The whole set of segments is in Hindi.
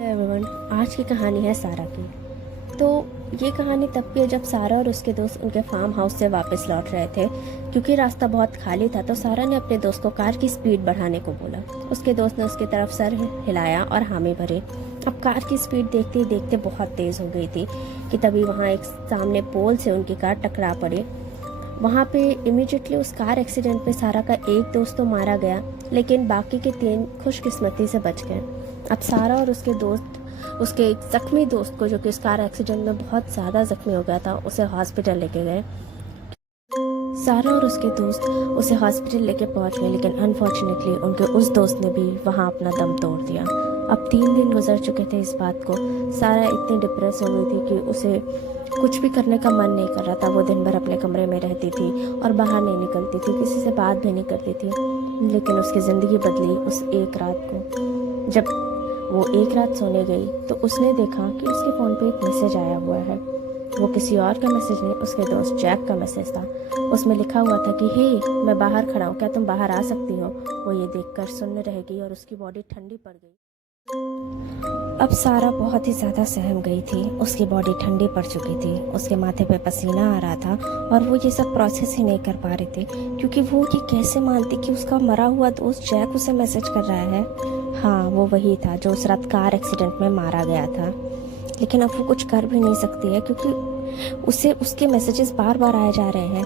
एवरीवन, आज की कहानी है सारा की। तो ये कहानी तब की है जब सारा और उसके दोस्त उनके फार्म हाउस से वापस लौट रहे थे। क्योंकि रास्ता बहुत खाली था तो सारा ने अपने दोस्त को कार की स्पीड बढ़ाने को बोला। उसके दोस्त ने उसकी तरफ सर हिलाया और हामी भरे। अब कार की स्पीड देखते ही देखते बहुत तेज़ हो गई थी कि तभी वहाँ एक सामने पोल से उनकी कार टकरा पड़ी। वहाँ पे इमीडिएटली उस कार एक्सीडेंट में सारा का एक दोस्त तो मारा गया, लेकिन बाकी के 3 खुशकिस्मती से बच गए। अब सारा और उसके दोस्त उसके एक ज़ख्मी दोस्त को, जो कि उस कार एक्सीडेंट में बहुत ज़्यादा ज़ख्मी हो गया था, उसे हॉस्पिटल लेके गए। सारा और उसके दोस्त उसे हॉस्पिटल लेके पहुंच गए, लेकिन अनफॉर्चुनेटली उनके उस दोस्त ने भी वहां अपना दम तोड़ दिया। अब 3 दिन गुजर चुके थे इस बात को। सारा इतनी डिप्रेस हो गई थी कि उसे कुछ भी करने का मन नहीं कर रहा था। वो दिन भर अपने कमरे में रहती थी और बाहर नहीं निकलती थी, किसी से बात भी नहीं करती थी। लेकिन उसकी ज़िंदगी बदली उस एक रात को। जब वो एक रात सोने गई तो उसने देखा कि उसके फ़ोन पे एक मैसेज आया हुआ है। वो किसी और का मैसेज नहीं, उसके दोस्त जैक का मैसेज था। उसमें लिखा हुआ था कि हे, मैं बाहर खड़ा हूँ, क्या तुम बाहर आ सकती हो। वो ये देखकर सुन्न रह गई और उसकी बॉडी ठंडी पड़ गई। अब सारा बहुत ही ज़्यादा सहम गई थी। उसकी बॉडी ठंडी पड़ चुकी थी, उसके माथे पे पसीना आ रहा था और वो ये सब प्रोसेस ही नहीं कर पा रही थी, क्योंकि वो ये कैसे मानती कि उसका मरा हुआ दोस्त जैक उसे मैसेज कर रहा है। हाँ, वो वही था जो उस रात कार एक्सीडेंट में मारा गया था। लेकिन अब वो कुछ कर भी नहीं सकती है, क्योंकि उसे उसके मैसेजेस बार बार आए जा रहे हैं।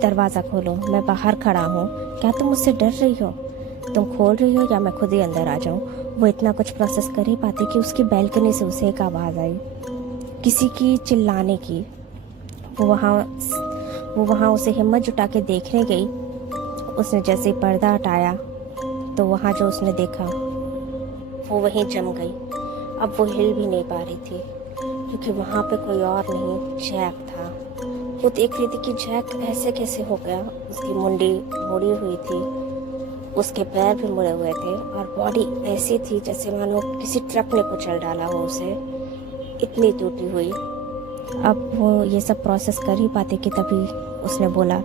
दरवाज़ा खोलो, मैं बाहर खड़ा हूँ, क्या तुम मुझसे डर रही हो, तुम खोल रही हो या मैं खुद ही अंदर आ जाऊँ। वो इतना कुछ प्रोसेस कर ही पाती कि उसकी बैल्कनी से उसे एक आवाज़ आई, किसी की चिल्लाने की। वो वहाँ उसे हिम्मत जुटा के देखने गई। उसने जैसे ही पर्दा हटाया तो वहाँ जो उसने देखा वो वहीं जम गई। अब वो हिल भी नहीं पा रही थी, क्योंकि वहाँ पे कोई और नहीं, जैक था। वो देख रही थी कि जैक ऐसे कैसे हो गया। उसकी मुंडी मुड़ी हुई थी, उसके पैर भी मुड़े हुए थे और बॉडी ऐसी थी जैसे मानो किसी ट्रक ने कुचल डाला हो उसे, इतनी टूटी हुई। अब वो ये सब प्रोसेस कर ही पाती कि तभी उसने बोला,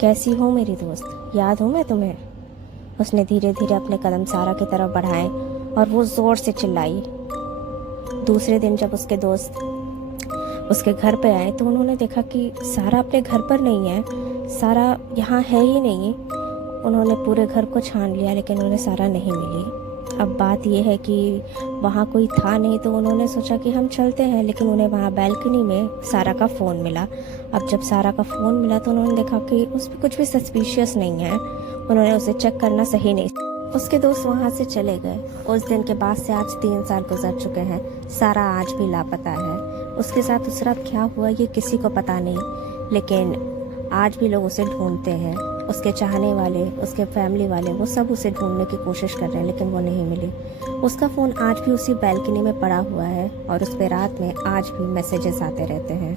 कैसी हो मेरी दोस्त, याद हूँ मैं तुम्हें। उसने धीरे धीरे अपने कदम सारा की तरफ बढ़ाए और वो ज़ोर से चिल्लाई। दूसरे दिन जब उसके दोस्त उसके घर पे आए तो उन्होंने देखा कि सारा अपने घर पर नहीं है, सारा यहाँ है ही नहीं। उन्होंने पूरे घर को छान लिया, लेकिन उन्हें सारा नहीं मिली। अब बात यह है कि वहाँ कोई था नहीं, तो उन्होंने सोचा कि हम चलते हैं, लेकिन उन्हें वहाँ बैल्कनी में सारा का फ़ोन मिला। अब जब सारा का फ़ोन मिला तो उन्होंने देखा कि उस पर कुछ भी सस्पिशियस नहीं है। उन्होंने उसे चेक करना सही नहीं। उसके दोस्त वहाँ से चले गए। उस दिन के बाद से आज 3 साल गुजर चुके हैं। सारा आज भी लापता है। उसके साथ उस रात क्या हुआ ये किसी को पता नहीं, लेकिन आज भी लोग उसे ढूंढते हैं। उसके चाहने वाले, उसके फैमिली वाले, वो सब उसे ढूंढने की कोशिश कर रहे हैं, लेकिन वो नहीं मिली। उसका फ़ोन आज भी उसी बैल्कनी में पड़ा हुआ है और उस पर रात में आज भी मैसेजेस आते रहते हैं।